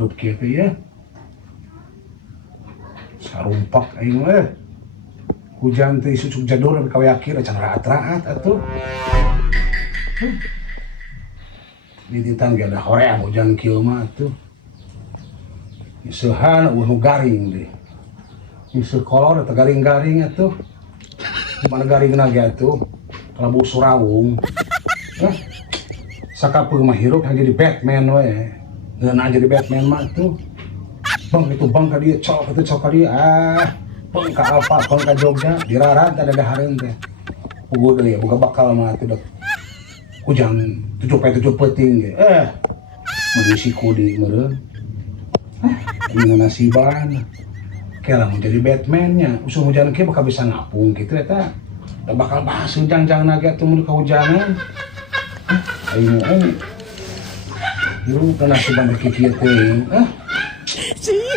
hirup kieu teh ya. Sarumpak aing hujan teh sucuk jadur tapi kawayakir can raat-raat atuh. Di titan ge ada hoream hujan kieu mah atuh. Iseuhan nu garing deh. Iseu kolor eta garing-garing atuh. Mana garingna ge atuh? Kalabu surawung. Sakapeung mah hirup yang jadi Batman we. Ngeunah jadi Batman mah tuh. Bang itu bang ka dieu cok itu cok ka dieu bang ka Alfa bang ka Jogja dirarad ka dadahareun teh. Puguh deui boga bakal mah teh dek. Hujan 7 peuting ge. Mengisi kudi meureun. Ini nasiban. Kela mau jadi Batman-nya. Usum hujan kieu bakal bisa ngapung kitu eta. Da bakal bahas jangjangna ge atuh mun kahujanan. Ayo, hirup na nasiban kieu teh.